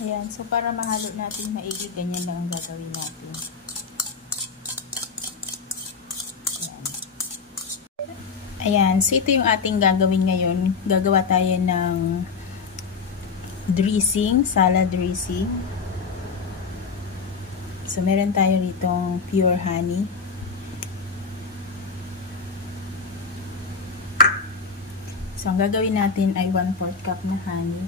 Ayan, so para mahalo natin maigi, ganyan lang ang gagawin natin. Ayan, so ito yung ating gagawin ngayon. Gagawa tayo ng dressing, salad dressing. So meron tayo ditong pure honey. So ang gagawin natin ay 1/4 cup na honey.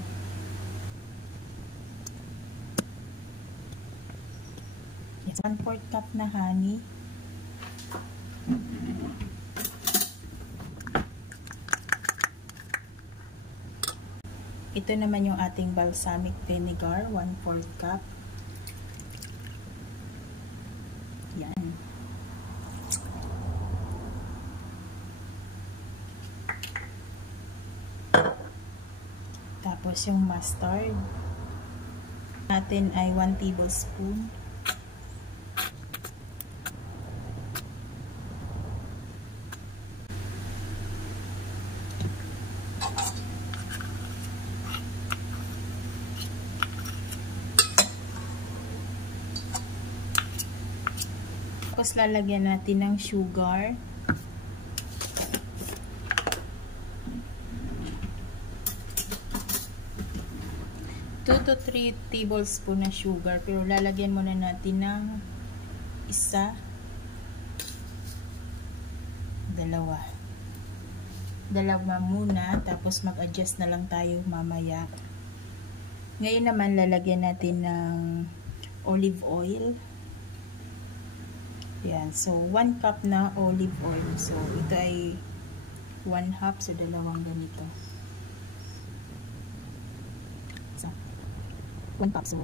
Yes, 1/4 cup na honey. Ito naman yung ating balsamic vinegar, 1/4 cup. Yan. Tapos yung mustard natin ay 1 tablespoon. Tapos lalagyan natin ng sugar. Two to 3 tablespoon na sugar, pero lalagyan muna natin ng isa, dalawa muna, tapos mag-adjust na lang tayo mamaya. Ngayon naman lalagyan natin ng olive oil. Yan, so 1 cup na olive oil. So ito ay 1/2, so dalawang ganito. 1 cup, so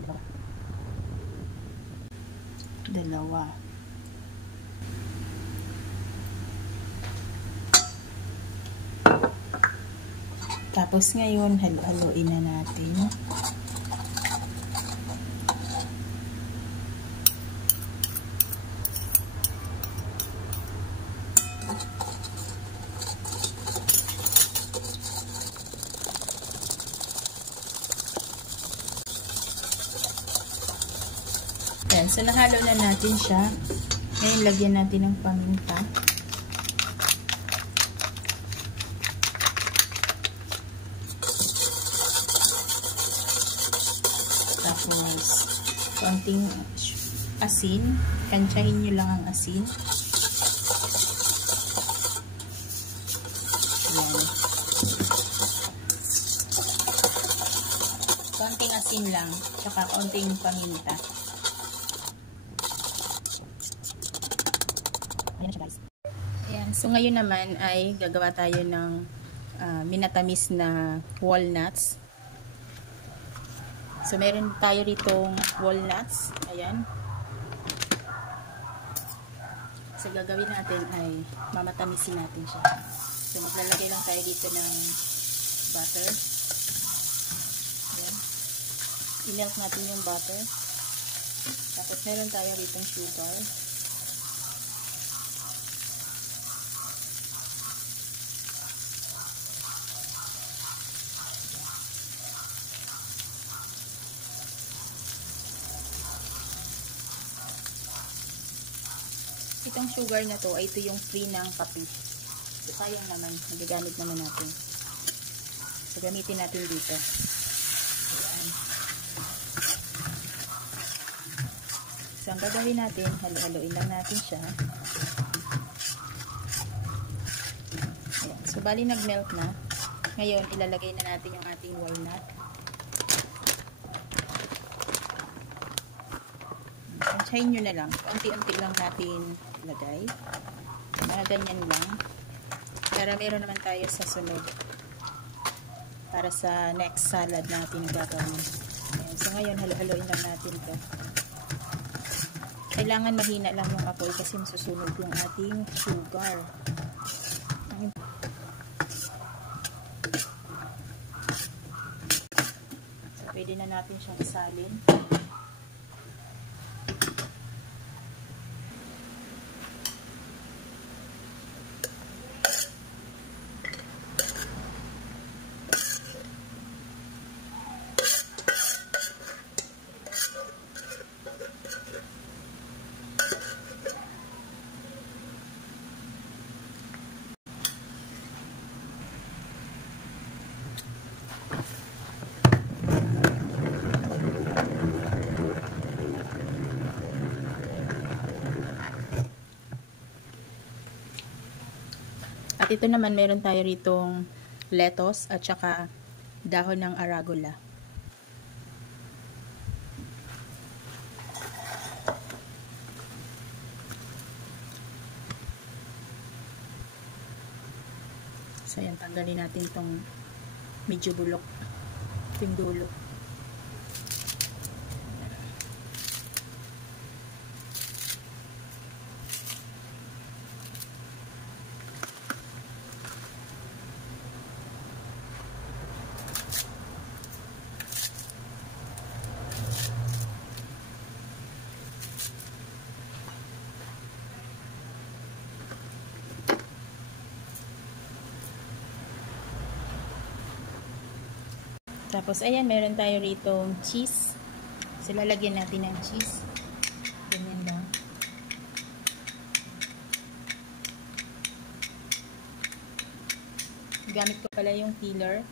dalawa. Tapos ngayon, halo-haloin na natin. Ayan, so nahalo na natin siya. Ngayon, lagyan natin ng paminta. Tapos, konting asin. Kantsahin nyo lang ang asin. Ayan. Konting asin lang, tsaka konting paminta. Ayan, so ngayon naman ay gagawa tayo ng minatamis na walnuts. So meron tayo ditong walnuts. Ayan. So gagawin natin ay mamatamisin natin siya. So maglalagay lang tayo dito ng butter. Ayan. I-melt natin yung butter. Tapos meron tayo ditong sugar. Itong sugar na to ay ito yung free ng kape. So, sayang naman. Magagamit naman natin. So, gamitin natin dito. Ayan. So, ang gagawin natin, halo-haloin lang natin siya. Ayan. So, bali nag-melt na. Ngayon, ilalagay na natin yung ating walnut. Tansyahin nyo na lang. Unti-unti lang natin ilagay. Mga ganyan lang. Para meron naman tayo sa sunod. Para sa next salad natin gagawin. Ayan. So ngayon, halo-haloin lang natin ito. Kailangan mahina lang yung apoy kasi masusunog yung ating sugar. So pwede na natin siyang isalin. At ito naman meron tayo ritong lettuce at saka dahon ng arugula. So yan, tanggalin natin itong medyo bulok, yung dulo. Tapos, ayan, meron tayo rito cheese. So, lalagyan natin ng cheese. Ganyan lang. Gamit ko pala yung peeler.